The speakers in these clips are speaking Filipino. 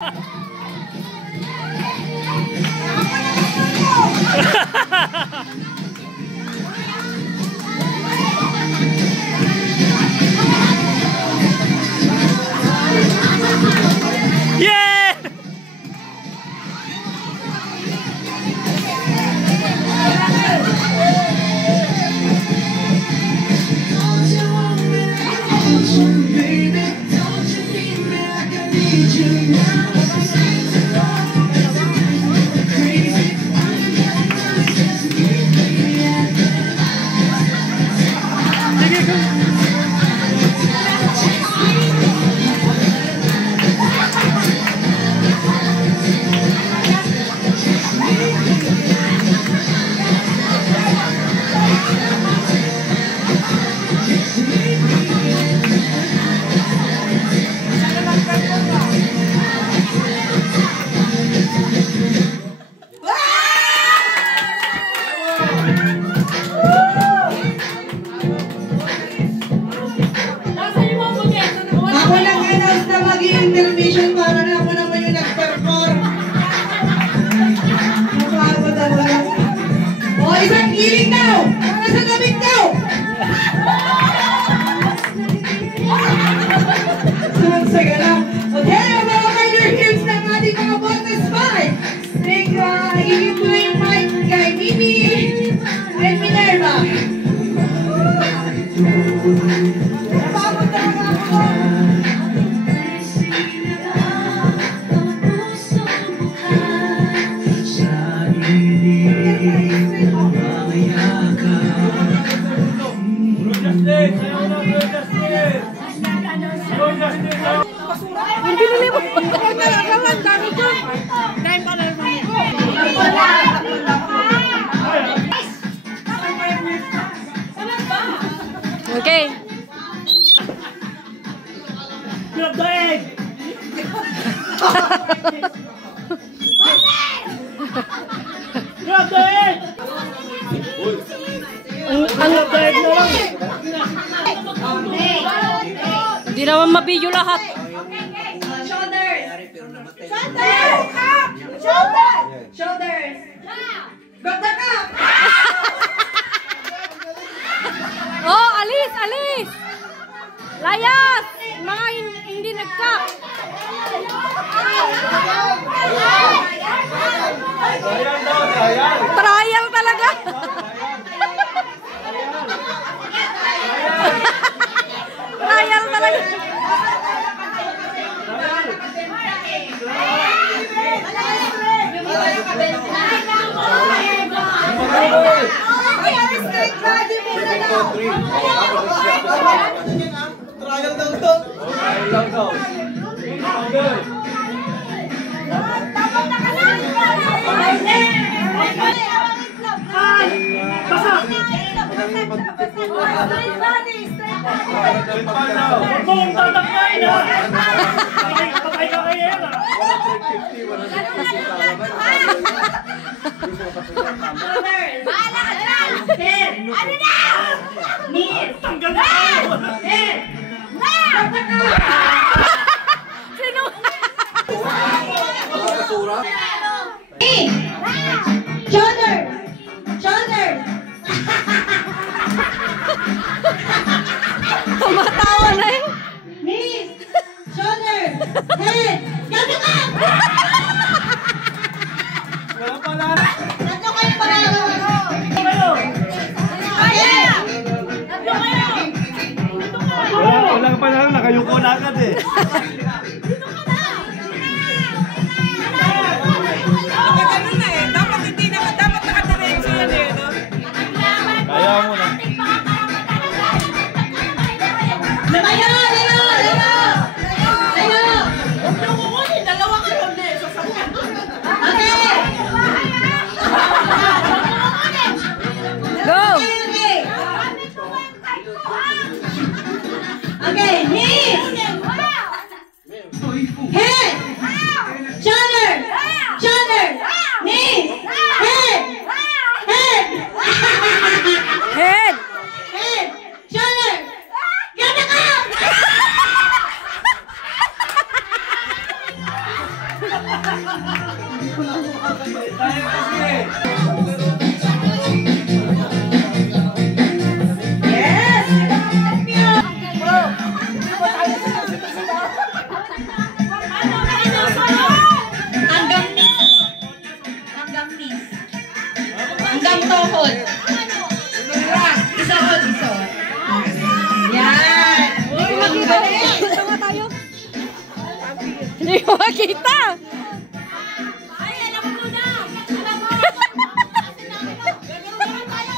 Yeah! Intermission para na ako naman yung nag-perform. Napagod ang wala. O, isang healing daw! Para sa gamit daw! Sunod-saga lang. Okay, welcome your hips ng ating mga bonus fight. Nagiging ko na yung mic kay Mimi and Minerva. Napagod ang ako. Binili mo. Dami ko. Dahil pala okay. Grab the egg! Grab the egg! Grab the egg na lang! Hindi naman mabidyo lahat. Shoulders! Shoulders! Shoulders! Shoulders! Grab the cup! Oh, alis! Alis! Layas! Mga hindi nagka. Trial talaga. Trial talaga. Trial daw to. Dapat nakalang. Kung tatakay na! Patay ka kaya na! Bahala ka dyan! Ano na? Tanggal na! Sino? Shoulder! Shoulder! Tumatawa na eh. Knees! Shoulder! Head! Gato ka! Wala pala! Gato kayo parang! Kayo! Kaya! Gato kayo! Wala ka pala, nakayuko na agad eh. Kaya mo na. Layo! Layo! Layo! Layo! Dalawa ka lang na eh. Okay! Go! Okay, knees! Yes! Hanggang knees. Hanggang knees. Hanggang tuhod. Isahod, isahod. Yan. Ang galing. Sama tayo. Hindi ko makita. Ay, alam mo na! Alam mo! Gagawin tayo!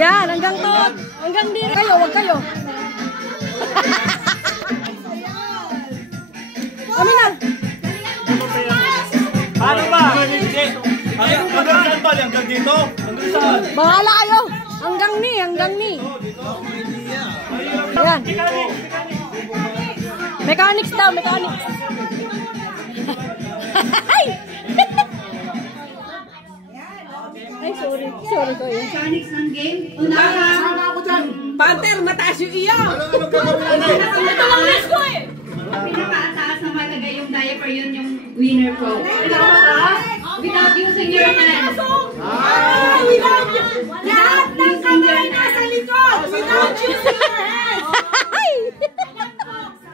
Yan, hanggang tot. Hanggang di kayo, wag kayo. Kami na. Paano ba? Hanggang saan tol? Hanggang dito? Hanggang saan? Bahala kayo. Hanggang ni, hanggang ni. Ayan. Mechanics daw, mechanics. Ay, sorry. Sorry ko yun. Mechanics ng game. Unahan. Panther, mataas yung iyo. Ito lang list ko eh! Pinakataas na malagay yung diaper, yun yung winner po. Pinakataas? Without using your hands. Lahat ng kamay nasa likod! Without using your hands!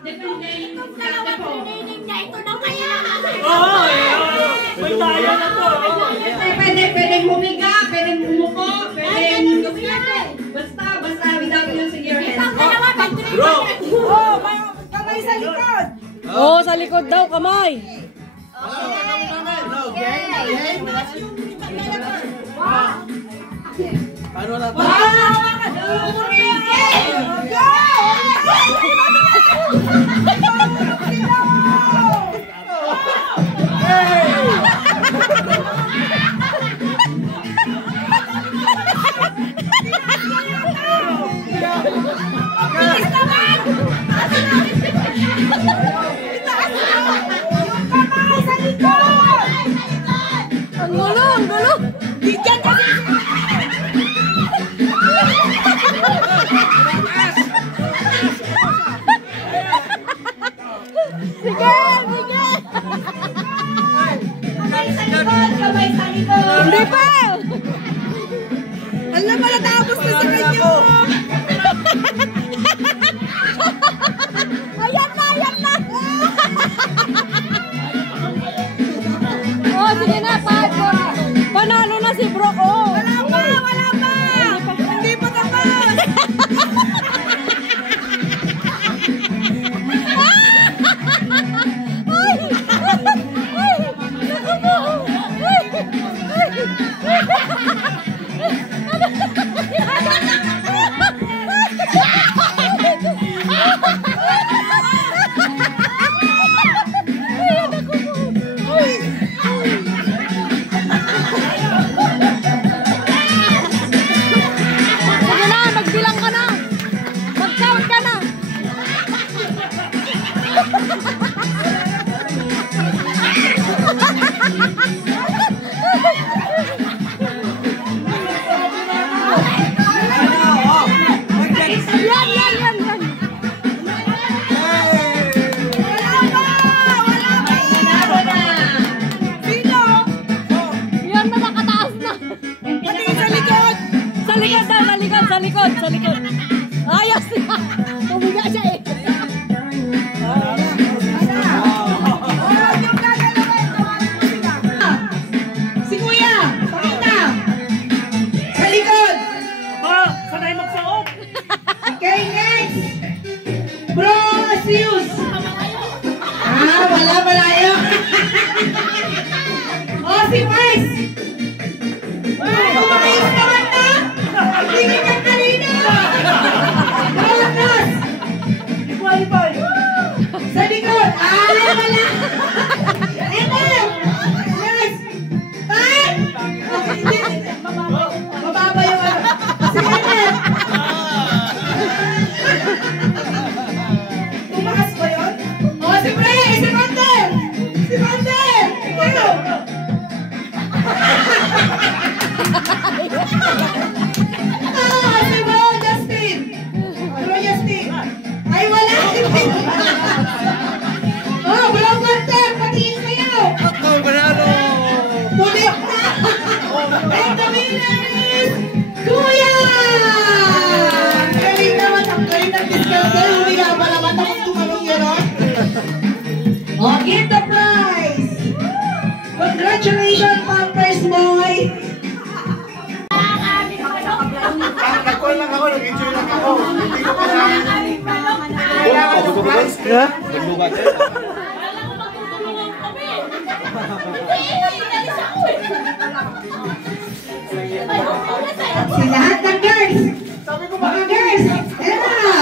Itong dalawang training niya, ito na kaya! Oo! May tayo na to! Pwede humiga, pwede umupo, pwede basta without using your hands. Itong dalawa, may Bro! kamay sa likod! Oo, sa likod daw, kamay. Ang gulo, ang gulo. Diyan kasi! Sige, sige. Kamay sa likod, kamay sa likod. Hindi pa. Alam mo, natapos na sa kanya! Ayan na, ayan na. Oh, sige na, panalo na si Brock. Oh. Wala pa! Wala pa! Hindi pa tapos! Ay! Ay! Naku po! Ay! Ay! Give the prize! Congratulations, Pampers Boy! Nag-call lang ako, nag-enjoy lang ako. Hindi ko pa lang. Kailangan yung price. Naglugat eh. Si lahat ng girls! Mga girls! Eto na!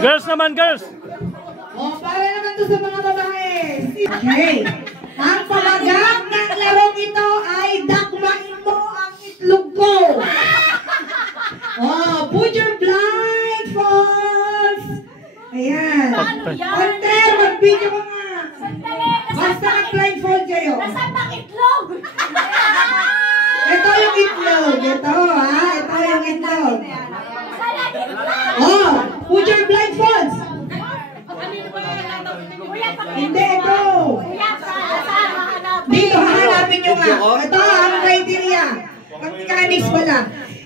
Girls naman, girls! O, para naman to sa mga babae. Okay. Ang pamagap ng larong ito ay dakmain mo ang itlog ko. Oh, put your blindfolds. Ayan. Hunter, mag-video ko nga. Basta nag-blindfold kayo. Nasaan ang itlog? Ito yung itlog. Ito, ha? Ito yung itlog. Saan ang itlog? Oh, put your blindfolds. Hindi, ito. Kuya, saan hahanapin? Dito, hahanapin nyo nga. Ito ang criteria. Ang mechanics pala.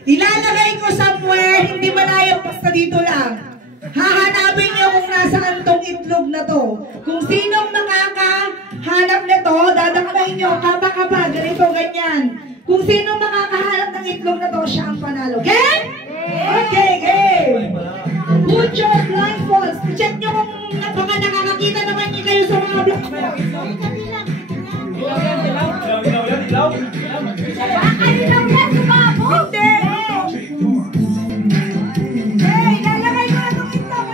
Ilalagay ko somewhere, hindi malayo, basta dito lang. Hahanapin nyo kung nasaan tong itlog na to. Kung sinong makakahanap nito, dadakmain nyo, kapa-kapa, ganito, ganyan. Kung sinong makakahanap ng itlog na to, siya ang panalo. Okay? Okay, game! Put your blindfolds. Check nyo kung baka nakakakita naman niyo kayo sa mga blindfolds. Ilaw. Baka nilang yan, sumabot. Hindi! Hey, lalagay ko na itong itlog.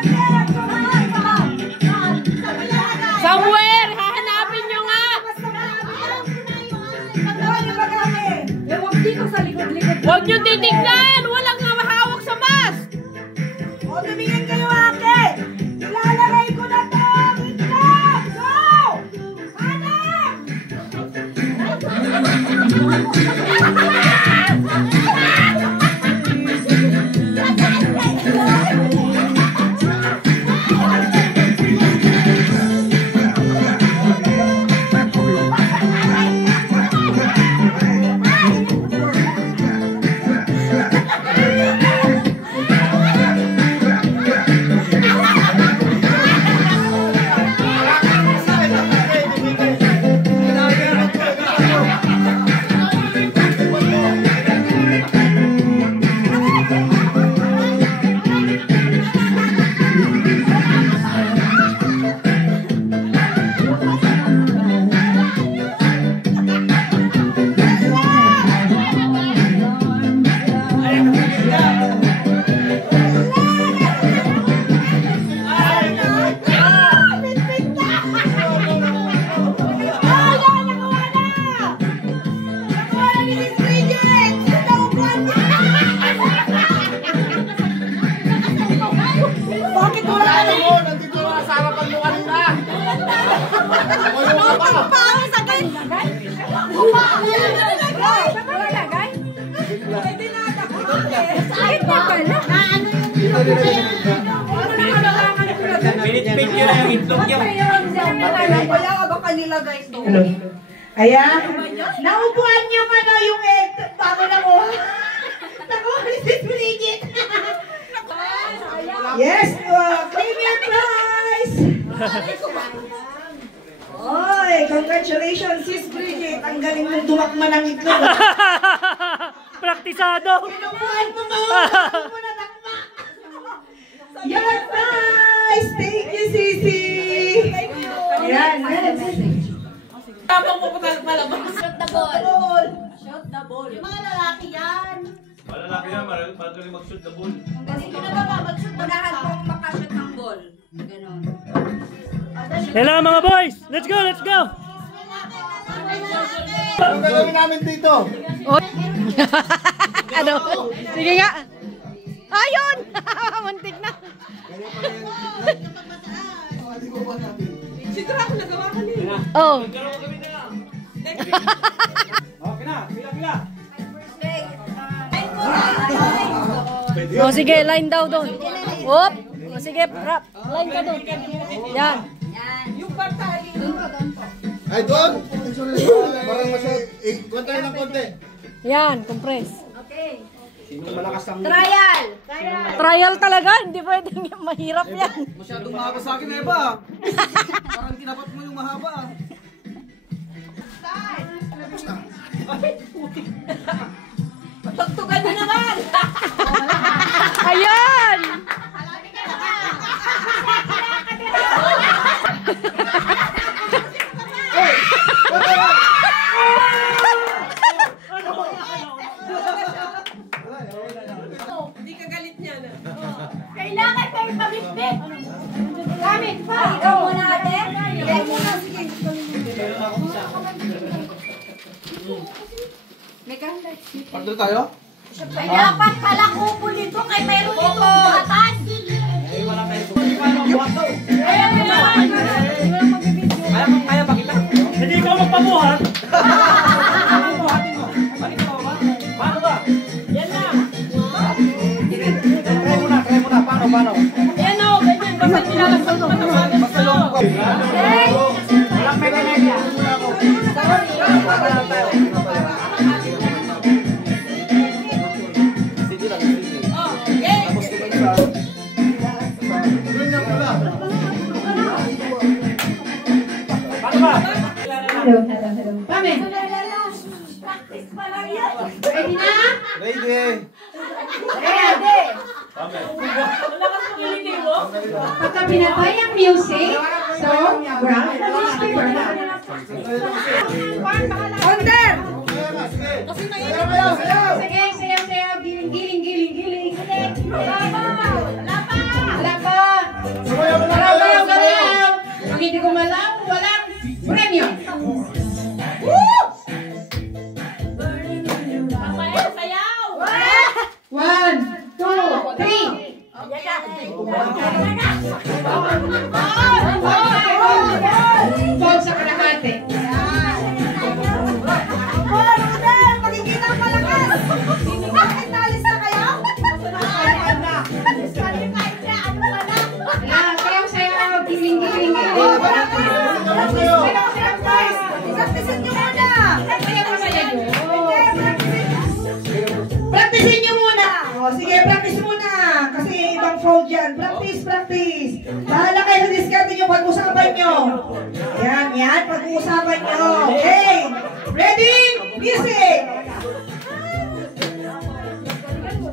Somewhere! Hahanapin nyo nga! Huwag dito sa likod-likod. Huwag nyo titignan! Walang hawak sa mask! O, tumingin kayo ate! Ilalagay ko na to! Itlog! Go! Hanap! Bakit wala ka Ano, nandito na sa harapan mo kanina. Paano sa ganyan? Sakit na pala. Pinit-pit yun yung itlog yun. Kaya ka ba kanilagay ito? Hello. Ayan. Naupuan niyo ano yung egg. Bago na ko. Naku, Mrs. Bridget. Yes, premium prize. Oy, congratulations, Sis Bridget. Ang galing mong tumakma ng itlog. Praktisado! Pinupuan mo mo. Bakit mo na takma? Your prize. Thank you, Sisi. Ayan, Shot the ball. Shot the ball. Yung mga lalaki yan. Malalaki yan, magaling mag-shoot the ball. Kasi na ba mag-shoot the ball? Makashot ng ball. Ganon. Kailangan mga boys! Let's go, let's go! Anong gagawin namin dito? Ano? Sige nga! Ayun! Muntik na! Oh. Okay na, pila-pila. Oh, sige, line daw doon. Whoop! Oh, sige, rap. Line ka doon. Yan. Ay, doon! Parang masyad. Konti ng konti. Yan, compress. Okay. Sinong malakas ang... Trial! Trial talaga, hindi pwedeng mahirap yan. Masyadong mahaba sa akin, Eva. Parang tinapat mo yung mahaba. Tugtugan mo naman! Ayan! Hindi ka galit niya na. Kailangan kayo pabitbit! Gamit pa! Ikaw muna ate! Ikaw muna, sige. May ganda. Pagdalo tayo? Ay, dapat pala kupo nito kay meron dito buhatan. Kaya ba kita? Hindi ikaw magpabuhat. Paano ba? Yan na. Try muna. Paano? Yan o, ganyan. Basta nilalagsan ko matawagan Basta yung ko. Walang mega-mega. Sige lang, sige. Oh, okay. Tapos ko ba Paano ba? Hello. Pame. Practice pa lang yan. Ready na? Ready. Ready. Malakas mo kiligin mo? Pagka pinatay ang music, so, round the newspaper na. Order! Sige, sayaw, giling. Wala pa! Galaw! Pag hindi ko malaw, walang premyo. Woo! Sayaw! 1, 2, 3. Fold sa kalahati. Magiging ang malakas! Bakit nalis na kayo? Sayaw, giling. Practicein nyo muna! Practicein nyo muna. O, sige, practice muna. Kasi ibang fold yan. Practice. Bahala kayo sa diskarte nyo, pag-usapan nyo. Yan, pag-uusapan nyo. Okay. Ready? Music!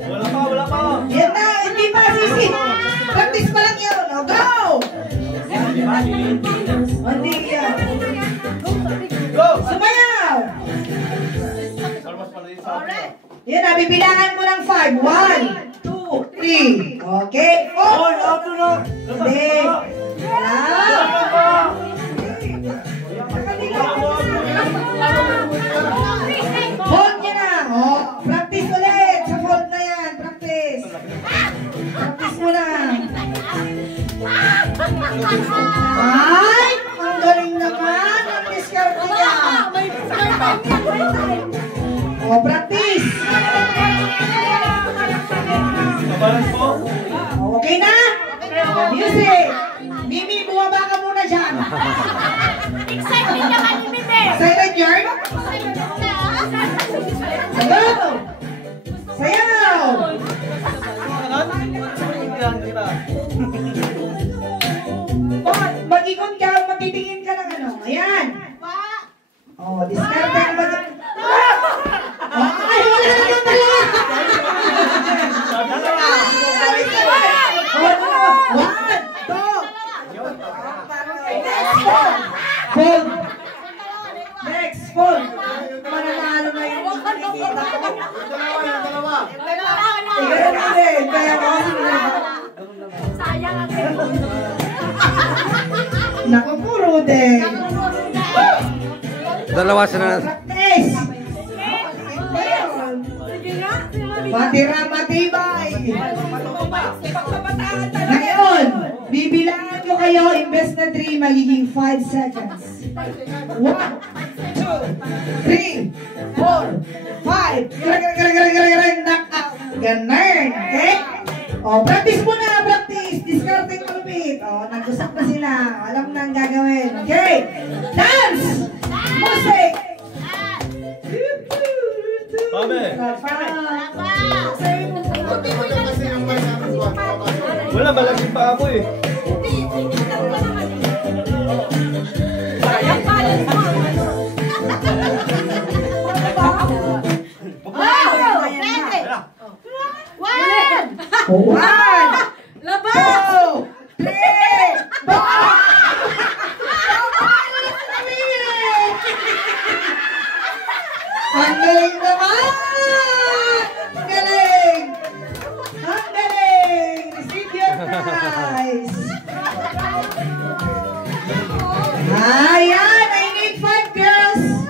Wala pa. Yan na, hindi pa sisi. Practice pa lang yun. O, go! Hindi yan. Go! Sumayaw! Yan na, bibilangan mo ng 5. 1, 2, 3. Okay? Oh! Hindi. Wala. Hold nyo na. Oh, practice ulit. Sa fold na yan. Practice. Practice mo na. Ay! Ang galing naman. Ang diskarte niya. Oh, practice. Okay na? Music. Mimi, bumaba ka muna dyan. Excited ka ka ni Mime! Excited yarn? Go! Sayaw! Mag-ikot ka, magtitingin ka ng ano. Ayan. Oh, diskarte ang mag... Ay, wala naman pala! One, two. Fold. Next, fold. Mananalo na yung nakikita ko. Dalawa. Tignan natin. Kaya ko. Sayang ang Naku, puro din. Dalawa sila. Practice. Matira matibay. Ngayon, bibilangan ko kayo, imbes na 3, magiging 5 seconds. 1, 2, 3, 4, 5. Knock out. Ganun. Okay? O, practice muna, practice. Discarding malupit. O, nag-usap na sila. Alam na ang gagawin. Okay? Dance! Music! Amen. Kasi yung may namin wala, malaging pa ako eh. Sayang kalan mo. One, labas! 2, 3, 4! Ang galing naman! Ang galing! Ang galing! Receive your prize! Ayan! I need 5 girls!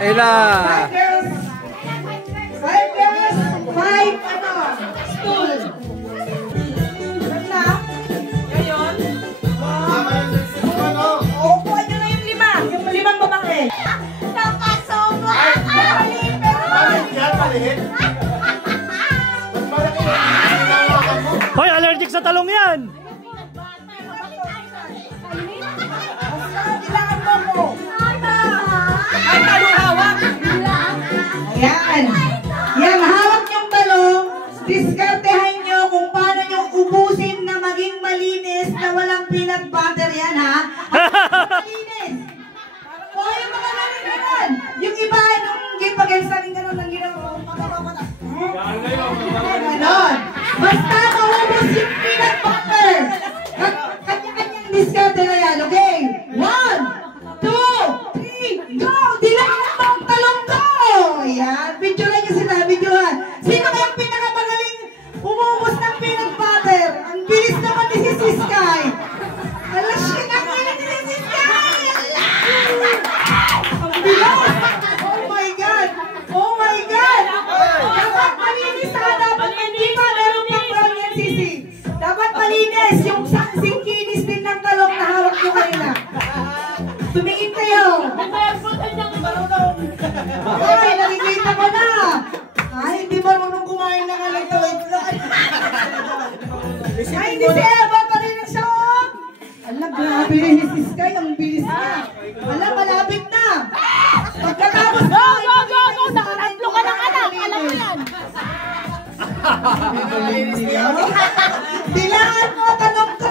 Ela! 5 girls! 5 girls! 5 stool! Wala? Ngayon, Upo nyo na yung 5! Yung 5 babae! Yan, maliit. Mas malaki yung hinawakan mo. Hoy, allergic sa talong yan! Kailangan mo mo! ay talong hawak. Ayan! Yan, hawak yung talong. Diskartehan nyo kung paano nyo ubusin na maging malinis na walang peanut butter yan, ha? Malinis! O, yung mga ganon. Yung iba, nung pag-examine ganon ng ginawa. Ganon. Basta maubos yung peanut butter. Kanya-kanyang diskarte na yan, okay? 1, 2, 3, go! Dilaan mo ang talong ko! Ayan, videoan nyo sila, videoan. Sino kayang pinakamagaling umubos ng peanut butter? Ang bilis naman ni si Sky. Alas, sinangin ni si Sky! Ang bilis! Oh my God! Oh my God! Dapat malinis ha, dapat hindi pa meron pang brown yan, Sisi. Dapat malinis yung singkinis din ng talong na hawak nyo kanina. Tumingin kayo! Ay, nakikita ko na! Ay, hindi marunong kumain ng alito. Ay, hindi si Eva pa rin ang siyong! Ala, grabe rin si Sky, ang bilis niya. Ala, malapit na! Pagkatapos na! Go! Nakatatlo ka ng anak! Alam mo yan! Dilaan mo, talong ko!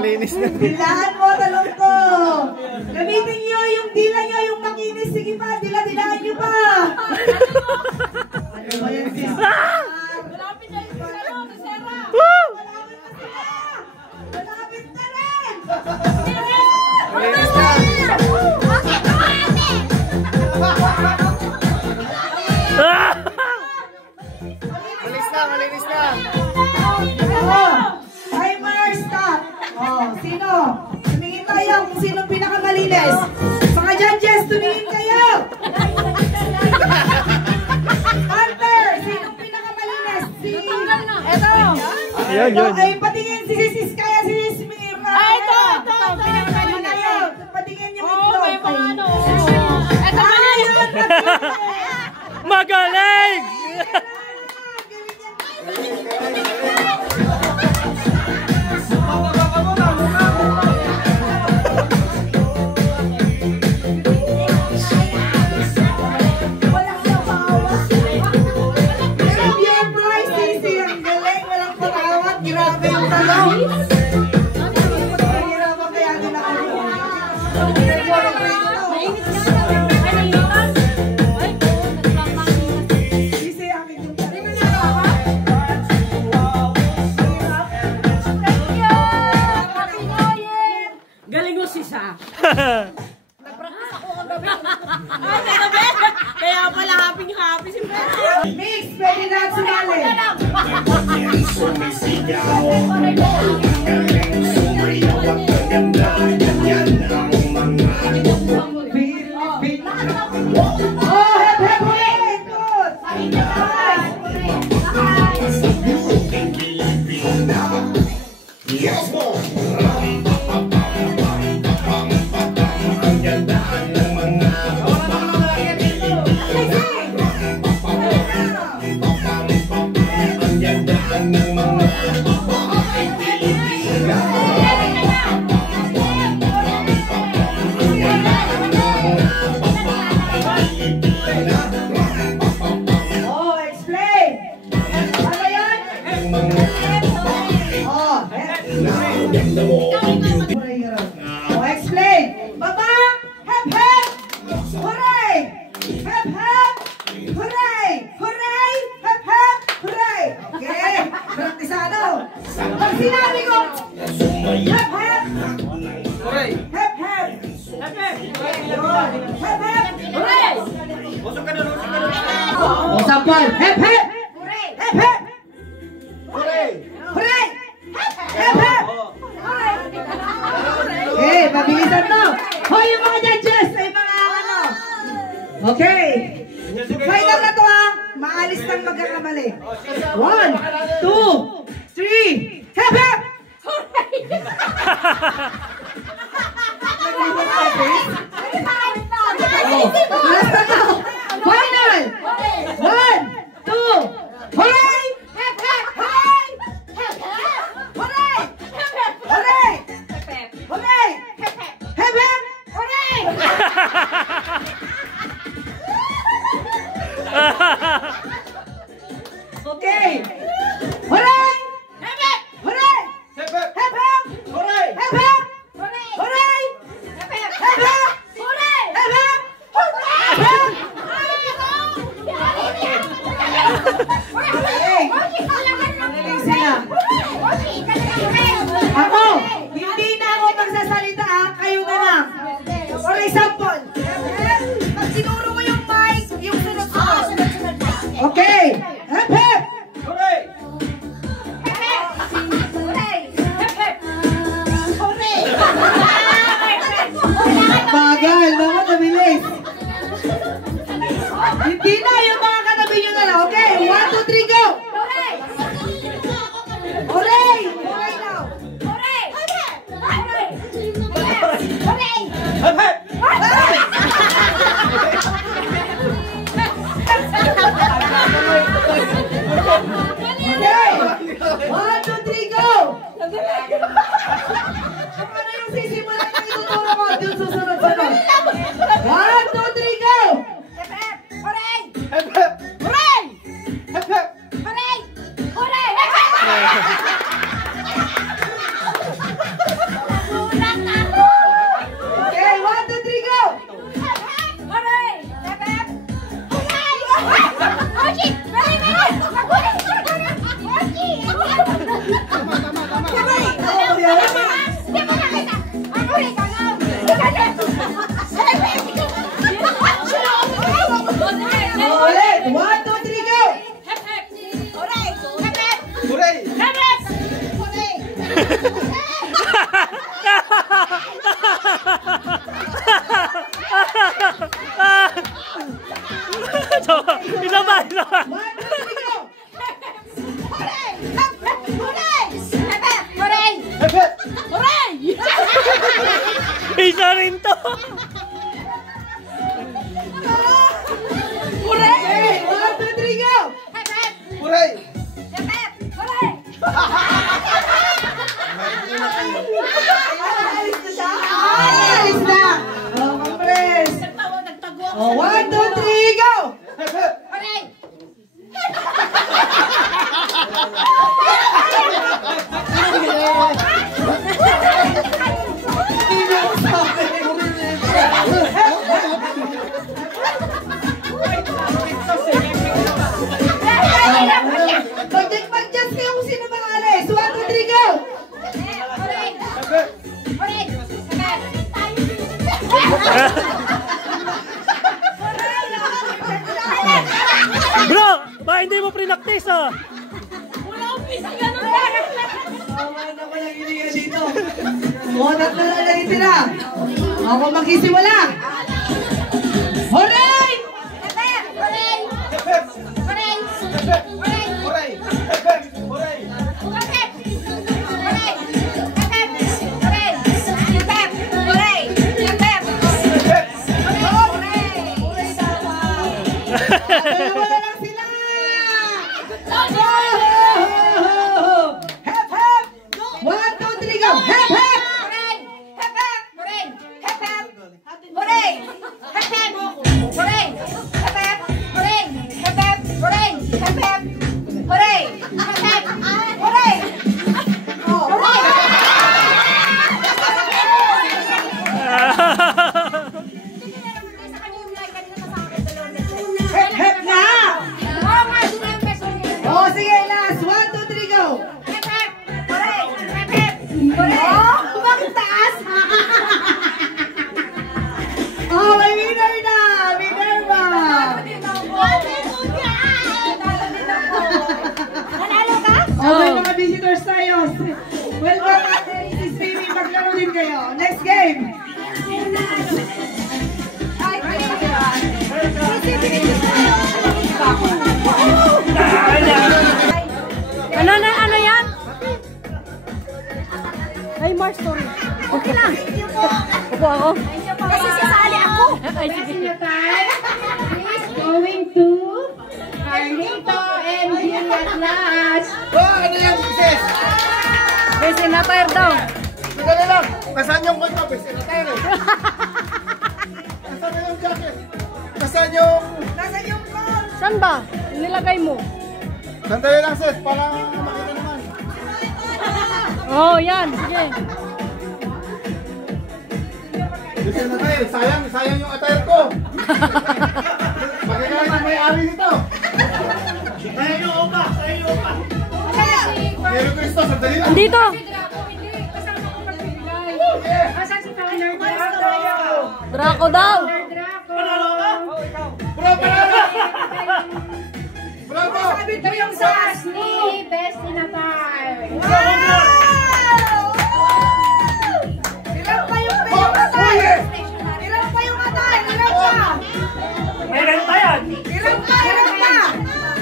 Malinis na. Dilaan mo, talong ko! Gamitin niyo yung dila niyo, yung makinis. Sige pa, dilaan niyo pa! Ano ba yan, sis? Malapit na yung talong, Sarah. Malapit na sila! Malapit na rin! Malinis na. Malinis na. Oh, timer, stop! Oh, sino? Tumingin tayo kung sino pinakamalinis. Mga judges, tumingin kayo! Hunter, sino pinakamalinis? Eto! Ayan, yun. Okay, patingin si Sky at si Smira. Ay, ito! Patingin kayo. Patingin yung itlog. May mga ano. Eto, ayun! Magaling! Grabe yung talong. Nahihirapan kaya din ako. Mainit ka na. Ay, nainitan? Ay, Sisi, akin yung talong. Galing mo, Sisa. Kaya pala happy si Fred. Mix, pwede na sumali. Oh, hep, hep, good. Oh, explain. Baba, hep hep. Hooray! Hep hep. Hooray! Hooray! Hep hep. Hooray! Okay. Praktisado. Pag sinabi ko, hep hep. Hooray! Hep hep. Hep hep! Hep hep. Hooray! Usok ka doon, usok ka doon. O, sampal. Hep hep. Hooray! Hep hep. Hooray! Hooray! Hep hep. Okay, mabilisan to. Hoy, yung mga judges, ay mga ano. Okay. Final na to ha. Maalis lang magkakamali. 1, 2, 3. Hep hep! Last na to. Final! 1, 2, hooray! Hep hep! Hooray! Hooray! Hooray! Hooray! Hep hep! Hooray! Okay. Hooray! Hep hep! Hooray! Hep hep! Hep hep! Hooray! Hep hep! Hooray! Hep hep! Hep hep! Hep hep! Okay. Magaling sila. Ako, hindi na ako magsasalita ha. Kayo na lang. For example, pag sinuro mo yung mic, yung sunod-sunod. Okay. Hep hep! Hooray! Bagal, mga nabilis. Hindi na yung mga katabi nyo na lang. Okay, 1, 2, 3, go! Hooray! Hooray now! Hep hep! Okay! 1, 2, 3, go! Ano yung sisimulan na ituturo ko? Yung susunod-sunod. 1, 2, 3, go! Hep hep! Hep hep! Okay, 1, 2, 3, go! Ulit! 1, 2, 3, go! Hooray! Isa pa, isa pa. 1, 2, 3, go! Hep hep! Isa rin to. Okay, 1, 2, 3, go! Hooray! Alis na siya? Alis na! Oh, kompres! Oh, 1, 2, 3, go! Hep hep! Mag-adjust kayo kung sino mga alis. 1, 2, 3, go! Hep hep! Bro, ba hindi mo pre-practice ah? Tawag na pala yung iniya dito. Monat na lang na tira. Ako magsisimula. Hooray! Hep hep! Hooray! Hep hep! Hooray! Dalawa lang sila! Hep, hep! 1, 2, 3, go! Hep, hep! Hooray! kayo. Next game. Ano yan? Ay, Mars, sorry. Okay lang. Upo ako. Kasi sasali ako. Ay, sige. Is going to Carlito and Gil at last. Oh, ano yan, sis? Besi na tire daw. Sandali lang. Nasaan yung konto? Besi na tayo eh. Nasaan yung jacket? Nasaan yung... Nasaan yung call? Saan ba? Nilagay mo. Sandali lang, sis. Parang makita naman. Oh, yan. Sige. Besi na tayo. Sayang yung attire ko. Makikita yung may-ari nito. Sayang yung opa. Pero Cristo, sandali lang. Andito. Draco daw. Bro, bravo! Ito yung sas ni Best in a Time. Ilan pa yung atay? Ilan pa yung atay? Ilan pa? May renta yan.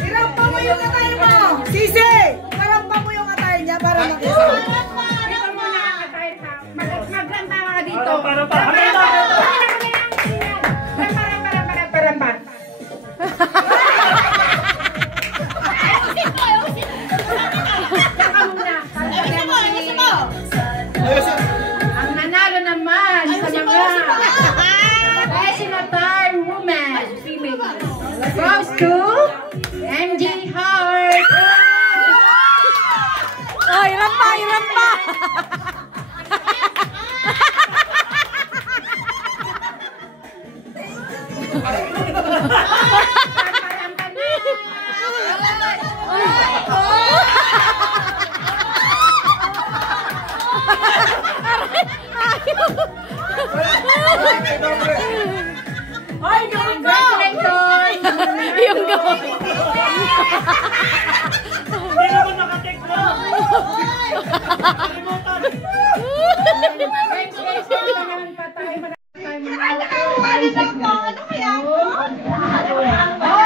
Ilan pa mo yung atay mo? Sisi! Karampa mo yung atay niya para makita. Dito muna atay ha. Maglanta ka dito. Para. Ang nanalo naman sa mga Best in a Time woman goes to MG Heart. Oh, ilan pa. Ay, congratulations! Yung go. Hindi naman nakatek mo.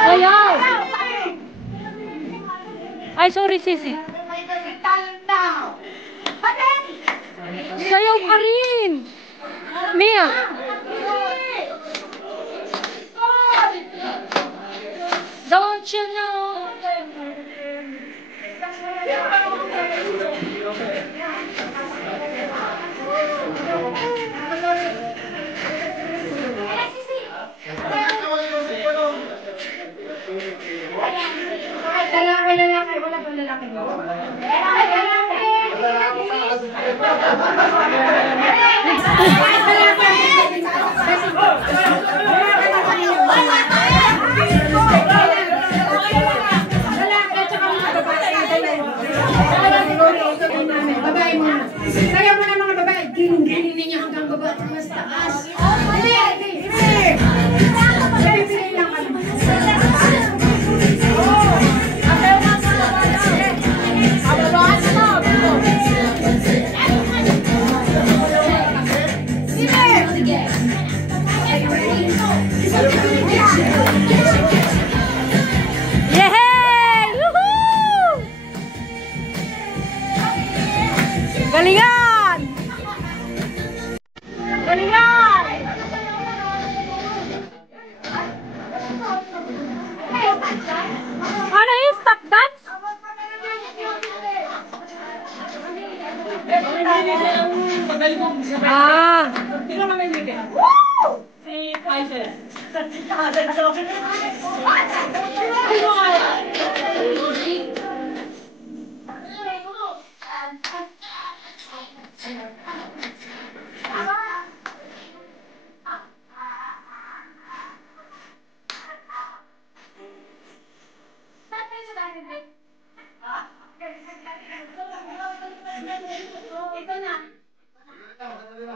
Ayaw. Ay, sorry, Sisi. Sayaw ka rin. Mia. Don't you know? Lalaki. Wala pa lalaki. Babae mo na. Kaya mo na mga babae. Giling ninyo hanggang baba at mas taas. Hindi. Pili lang kami. Yehey! Woohoo! Galingan! Galingan! Ano yung stop dance? Ah!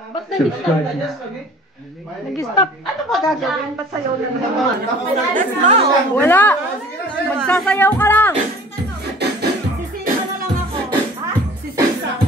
Ba't nag-stop? Ano ba gagawin? Ba't sayaw na naman? Wala! Magsasayaw ka lang! Sisisa na lang ako. Ha? Sisisa.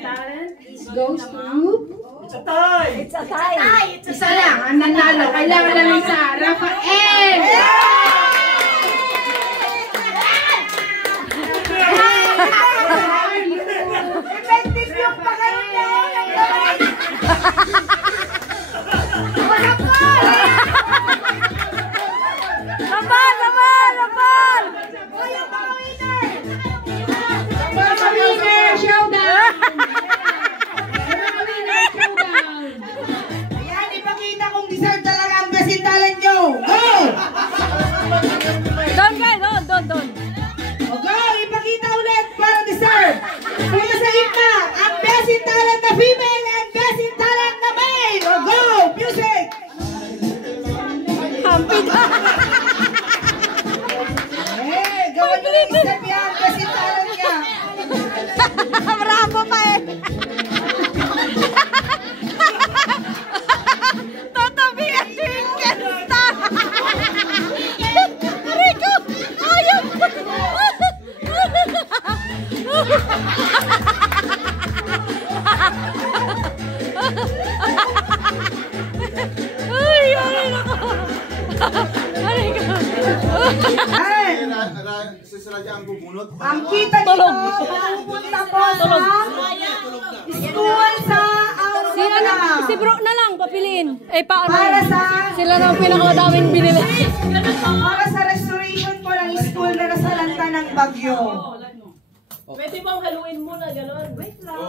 talent goes to... It's a tie! It's a tie. Isa lang, ang nanalo. Kailangan lang isa. Rafael! Effective yung pagkaroon niya. Laban! Laban! Mga winner, showdown! Mga winner, showdown! Ayan, ipakita kung deserve talaga ang best in talent nyo. Go! Doon kayo, doon. O go, ipakita ulit para deserve. Punta sa gitna, ang best in talent na female and best in talent na male. O go, music! Hampid. Eh, gawin nyo ng step yan, best in talent ka. Bravo pa eh. Tatabi ang twinkle star. Rico, ayun. Ay, nako. Rico. Sisiraan ang bubunot. Ang kita nyo, Tulog. mapupunta po sa school sa Si Bro na lang papiliin. Eh paano? Para sa Sila na ang pinakamadaming binili. para sa restoration po ng school na nasalanta ng bagyo. Pwede bang haluin muna, gano'n? Wait lang.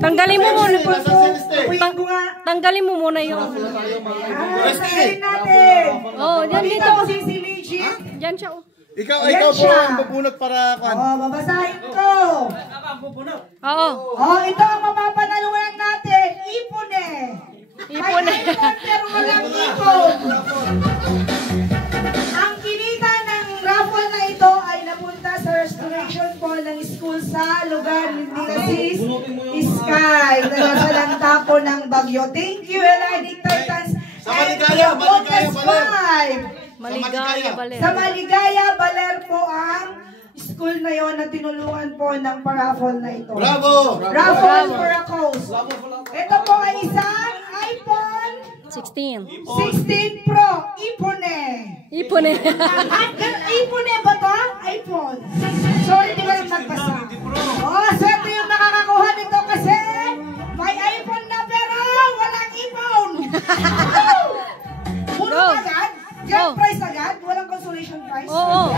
Tanggalin mo muna. Upuin ko nga. Tanggalin mo muna yung... Sagalin natin. Oh, yan Makita dito. mo si Legit? Diyan siya. Oh. Ikaw Ayan po siya. ang bubunot para kan. Oh, babasahin ko. Oo. Oh, ito ang mapapanalunan natin. Ipon eh. Ipon May eh. ipon pero walang ipon. Ang kinita ng raffle na ito ay napunta sa restoration po ng school sa lugar ni Mrs. Sky na nasalanta po ng bagyo. Thank you, Hellenic Titans. Sa Maligaya, Maligaya, Baler. Maligaya, Baler. Sa Maligaya, Baler po ang school na yon na tinulungan po ng paraffle na ito. Bravo! Raffle for a cause. Ito po ay isang iPhone 16. 16 Pro. Ipone. Ipon eh. Ipone ba to? iPhone. Sorry, di ba lang nagbasa? Oh, swerte yung nakakakuha nito kasi may iPhone na pero walang iPhone. Puno Go. agad? Grand Go. prize agad? Walang consolation prize? Oo.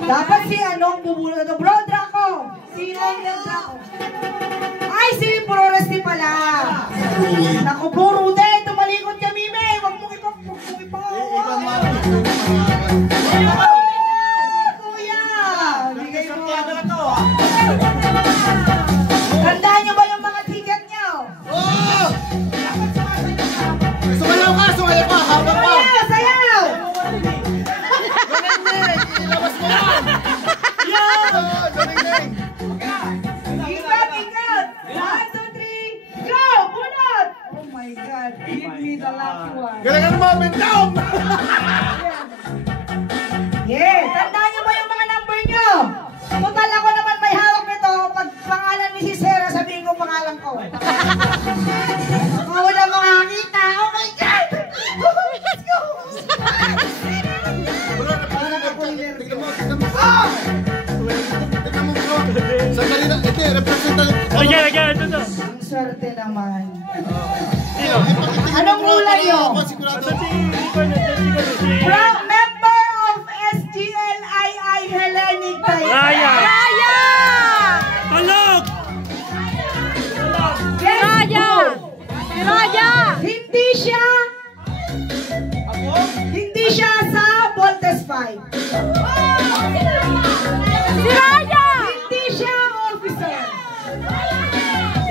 Dapat si anong bubulot ito? Bro, Draco! Sino yung Draco? Ay, si Bro Rusty pala! Naku, Bro Rude! Tumalikod ka, Mime! Huwag mong Kuya! Bigay mo! Tandaan niyo ba yung mga ticket niyo? Oh! Sumayaw ka! Sumayaw ka! Habang pa! Sayaw! Sayaw! Ilabas mo yan! Yan! Galing! Ikot! Ikot! 1, 2, 3, go! Bunot! Oh my God! Give me the lucky one! Galing ka naman! Bentong! Yeah! Tandaan niyo ba yung mga number niyo? Total ako naman may hawak nito. Pag pangalan ni si Sarah, sabihin ko pangalan ko. Ako wala makakita. Oh my God! Let's go! Tignan mo! Ah! Tignan mo bro! Sandali na! Ito, representative! Again, ito. Ang swerte naman. Sino? Anong kulay niyo? Sigurado! From member of SGLII Hellenic Titans. Raya! Raya! Talog! Yes, Raya! go. Si Raya! Hindi siya sa Voltes 5. Si Raya! Hindi siya officer.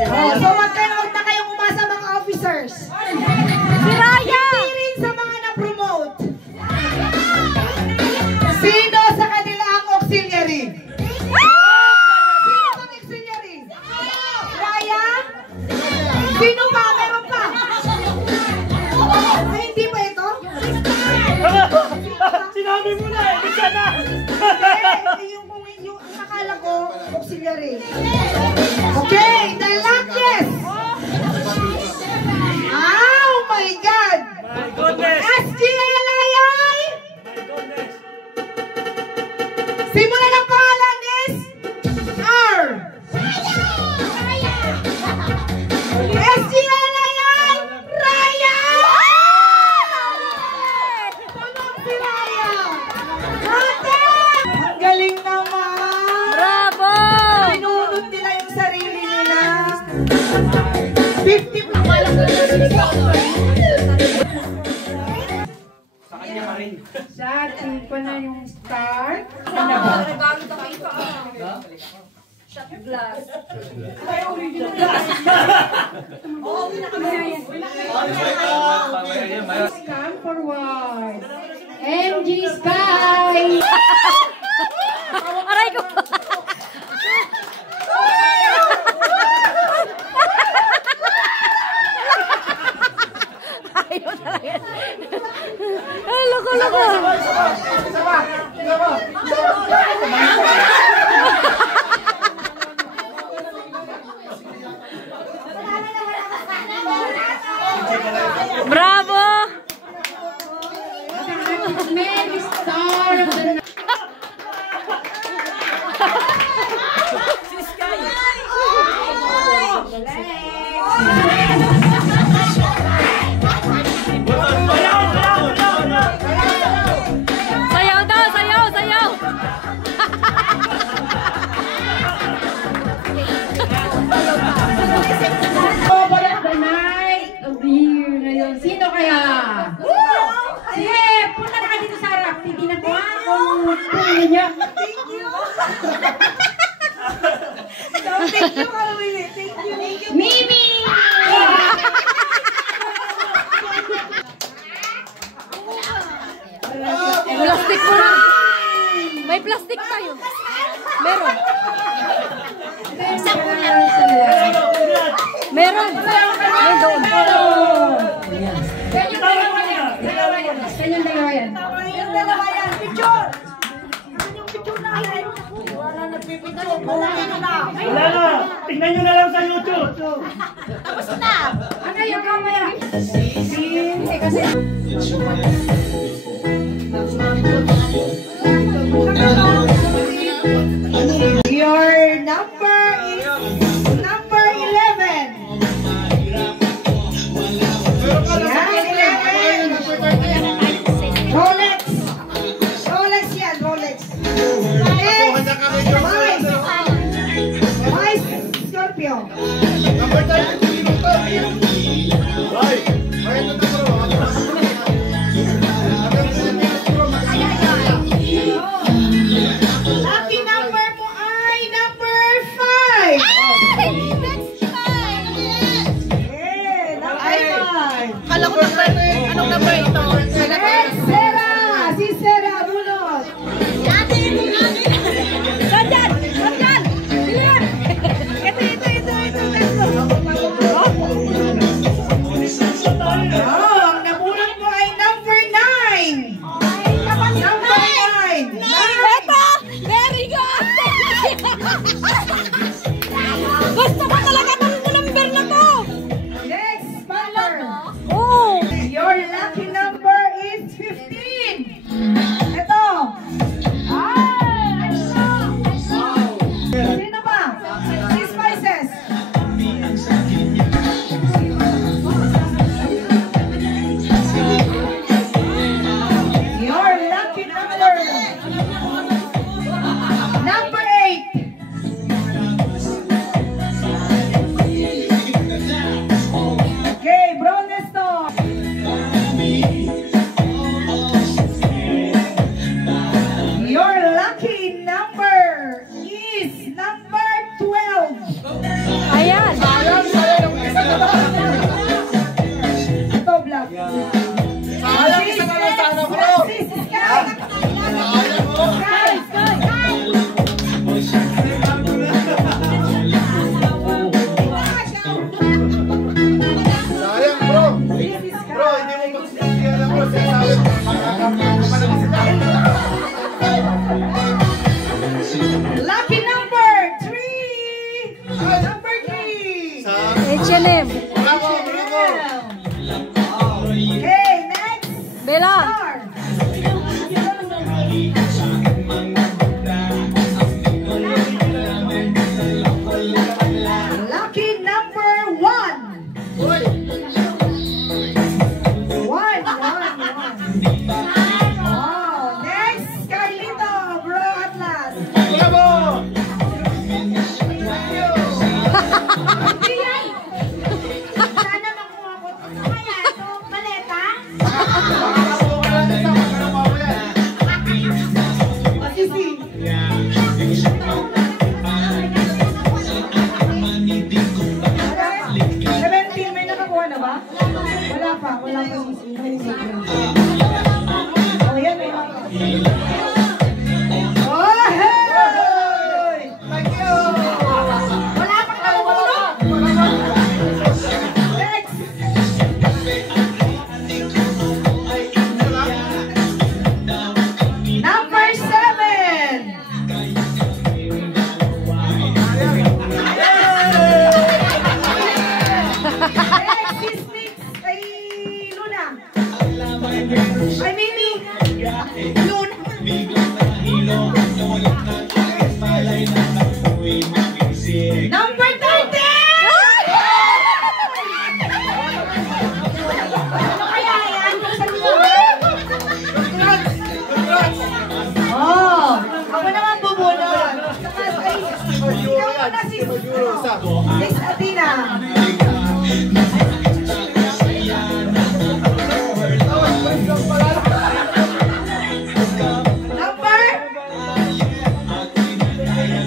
Oh, so wag na kayong umasa mga officers. Si Raya! Hindi rin sa mga na-promote. Sino sa kanila ang auxiliary? Sino ang auxiliary? Raya? Sino pa? Meron pa? Ay, hindi ba ito? Sinabi mo na eh! Bisa na! Yung akala ko, auxiliary. Okay, the last glass. Come forward. MG Sky! Aray ko! Ayaw talaga. Ay, loko. Bravo! Mary Star of the Sayaw daw, sayaw! Over of the night of the year ngayon. Sino kaya? Sige, punta na ka dito sa harap. Titinan ko kung puno niya. Thank you. Thank you, Calvin. Thank you. Mimi! Plastic mo na. May plastic tayo. Meron. Meron doon. Kanyang dalawa yan. Kanyang dalawa yan. Yung dalawa yan. Picture. Yung picture na yun. Wala nagpipicture. Wala na. Wala na. Tingnan nyo na lang sa YouTube. Ano yung kamaya? Hindi kasi... Your number is number 11. Yan, 11. Rolex. Rolex yan, Rolex. Next, Vice Scorpio. Number 32 to. Ay, ito na bro. Lucky number mo ay number 5. Kala ko number, anong number ito? Next, Sarah. Si Sarah Bulot. Sandyan! Bilihan! Oh, ang nabunan mo ay number 9. Number 9. Eto! Very good! Gusto ko talaga ng number na to! Next, Spanner. Oo! Your lucky number is 15. Ito. Sino ba? Si Spices. Your lucky number. Number 8. Okay, Bro Nestor. Your lucky number is number 12. Ayan! Ito, Black. Sayang, isa na lang sana bro. Sayang bro. Bro, hindi mo magsisigyan na bro. Sinasabi ko, Lucky number 3. Number 3. H&M! Bravo, bravo. Okay, next. Bella! Star. Lucky number 1. One. Oh, next, Carlito, Bro Atlas. Bravo. Hindi yan. walang pasisino. Oh, yan. Oh, hey! Thank you! Wala pa ka lumulog! Next! Number 7! Next is next kay Luna. Ay, Mimi. Luna. Number 30! Ano kaya yan? Oh, ako naman bubunod. Ikaw muna si Miss Athena.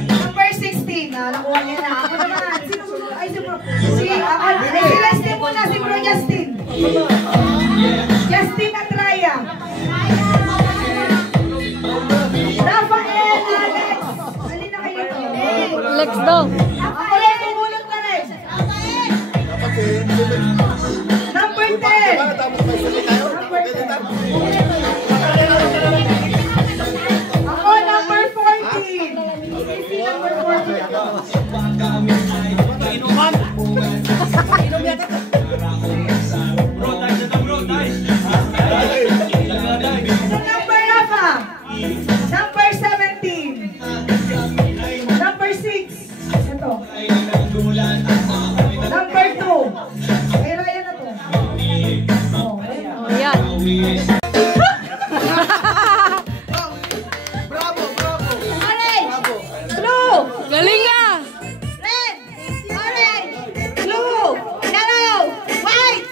Number 16. Nakuha niya na. Ako naman. Sino susunod? Ay, si Bro. Si Leslie muna. Si Bro Justin. Justin Atraya. Rafael Alex. Alin na kayo ito? Lex daw. Ako rin. Bumulot na rin. Number 10. Tapos may sabi tayo. Ako, number 14. Number 14. Anong number, Rafa? Number 17. Number 6. Ito. Number 2. Ay, Ryan na to. Oh, ayun. O yan. Bravo, bravo! Orange! Blue! Galing nga! Red! Orange! Blue! Yellow! White!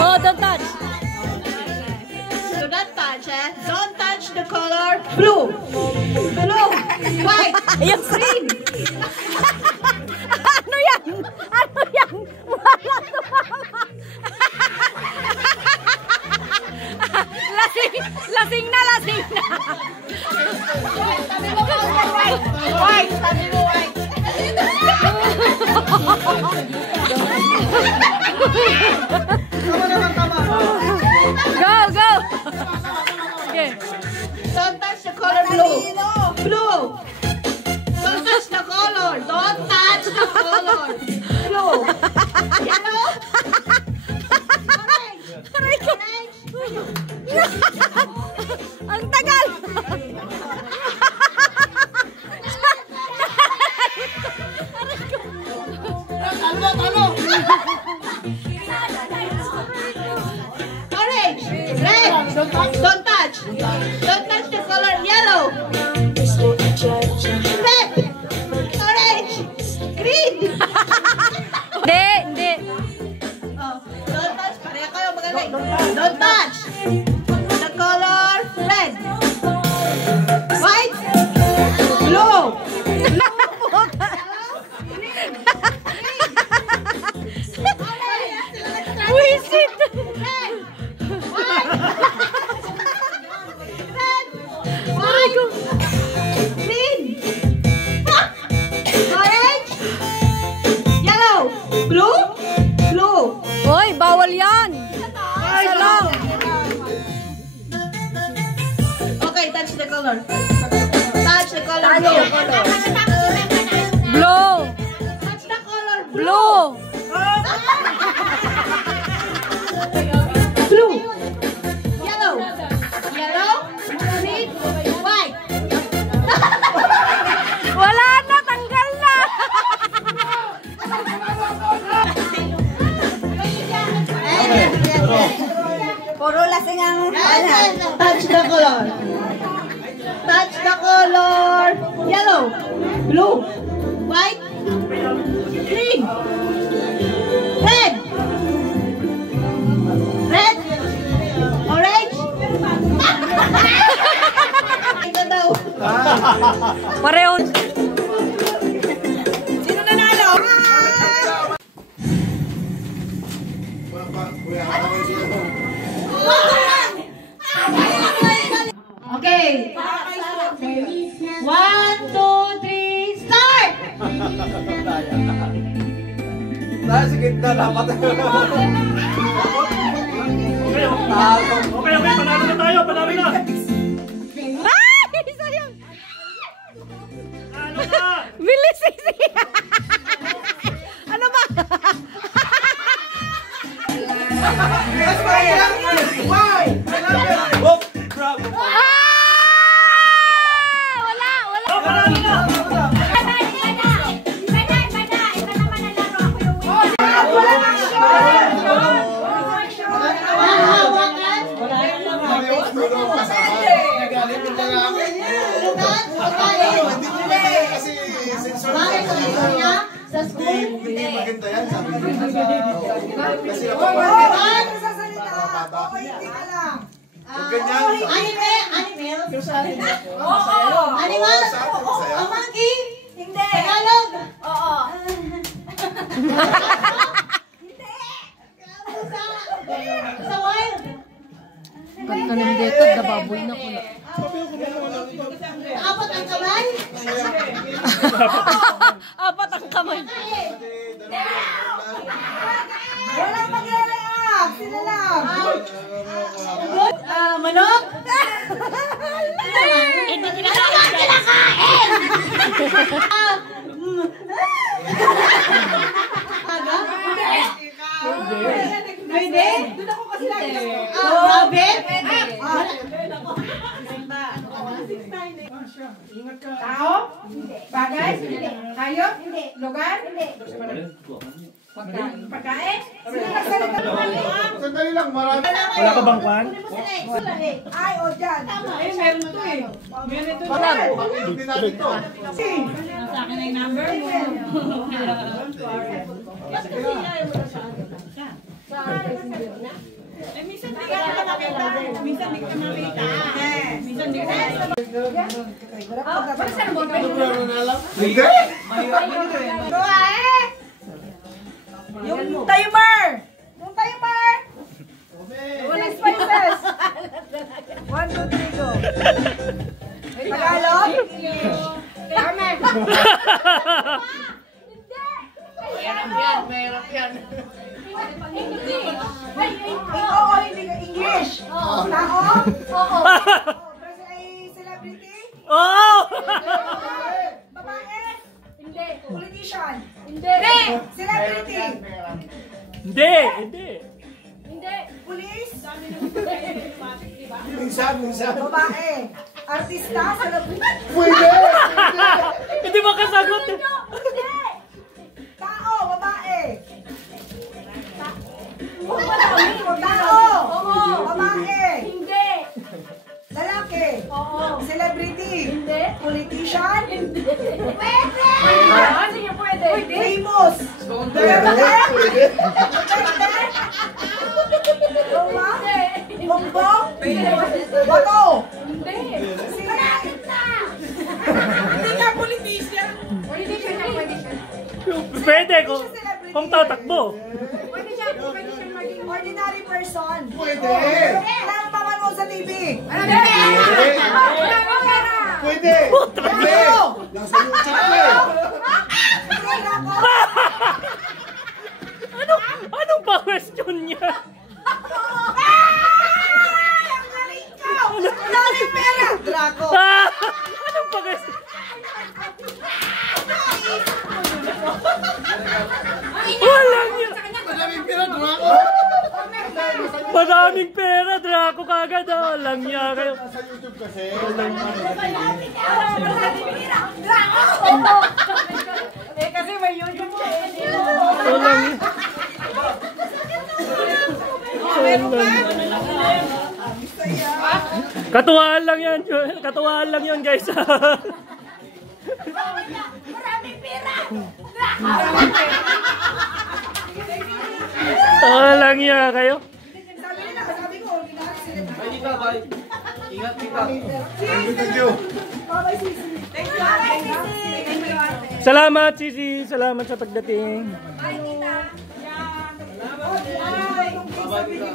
Oh, don't touch. Do not touch, eh? Don't touch the color blue! Blue! White! Ayun. Green! Ano yan? Ano yan? Wala tumama. Lasing na, lasing na. White! Sabi mo white! Go, go. Sige. Don't touch the color blue! Blue! Don't touch the color! Don't touch the color! Blue! Yellow! Aray ko. Ang tagal. Orange! Red! Don't touch! Don't touch the color yellow! Red! Orange! Green! Hindi, hindi. Oh, don't touch! Pareha kayo magaling! Don't touch! The color red! White! Blue! Wisit. Red! White! Red! Aray ko. Green! Orange! Yellow! Blue! Blue! Hoy, bawal yan. Isa lang. Okay, touch the color. Touch the color blue. Blue. Touch the color Blue. blue. Yellow. Yellow. Green. White. Wala na, tanggal na. Puro lasing ang touch the color. Touch the color. Yellow. Blue. White. Green. Red. Red. Orange. Ito daw. Pareho. Sino nanalo? Dahil sa gitna dapat. Okay, panalo na tayo, panalo na. Ay! Sayang! Ano ka? Bilis, Sisi! Ano ba? Wow! Whoop! Bravo! Wala! Panalo na. Sa school? Hindi maganda yan, sabi niya. Kasi ako Paano sa salita? Oo, hindi ka lang. ganyan. Anime? Oo, Animal? sa atin masaya. Monkey? Hindi. Tagalog? Oo. Hindi. Sa wild? Kanta ng dito, dababoy na ko na. Apat ang kamay? Apat ang kamay. Walang mag-react. Sila lang. Manok? Hindi kinakain. Hindi. Doon ako kasi lagi. Rabbit? Tao? Bagay? Hayop? Lugar? Pagkain? Sandali lang, marami. Wala ka bang kwan? Ay, o dyan. Eh, meron to eh. Meron to. Hindi natin to. Sa akin ay number mo. Eh, minsan di ka makita. Minsan di ka makita. Minsan di ka makita. Hindi. Yung timer! Yung timer! Walang spices! 1, 2, 3, go! Tagalog? Carmen! Oo, hindi ka English. Tao? Oo. Brazil ay celebrity? Oo! Babae? Hindi. Politician? Hindi! Celebrity? Hindi, hindi. Police? Minsan. Babae? Artista? Celebrity? Pwede. Hindi mo kasagot. Tao? Babae? Tao? Babae? Lalaki? Celebrity? Politician? Sige, pwede. Famous? Pwede. Roma? Bongbong? Bato? Hindi ka politician. Politician na, politician. Pwede kung tatakbo. Pwede siya maging Ordinary person? Pwede. Lang mamanood sa TV? Wala mo pera. Pwede. Pwede. Nasa YouTube eh. Kaya ako? Anong pa question niya? Ang galing ko! Wala rin pera! Draco! Anong pa question? Wala niya. Madaming pera, Draco. Maraming pera, Draco kagad. Walang niya kayo. Sa YouTube kasi. Kasi may YouTube mo. Walang niya. Katuwaan lang yan, Joel. Katuwaan lang yan, guys. Walang niya kayo. Sabi nila, sabi ko, ordinary celebrity. Ay, Tita, bye. Ingat, Tita. Thank you. Bye-bye, Sisi. Thank you, Ate. Salamat, Sisi. Salamat sa pagdating. Bye, Tita. Bye, Tita.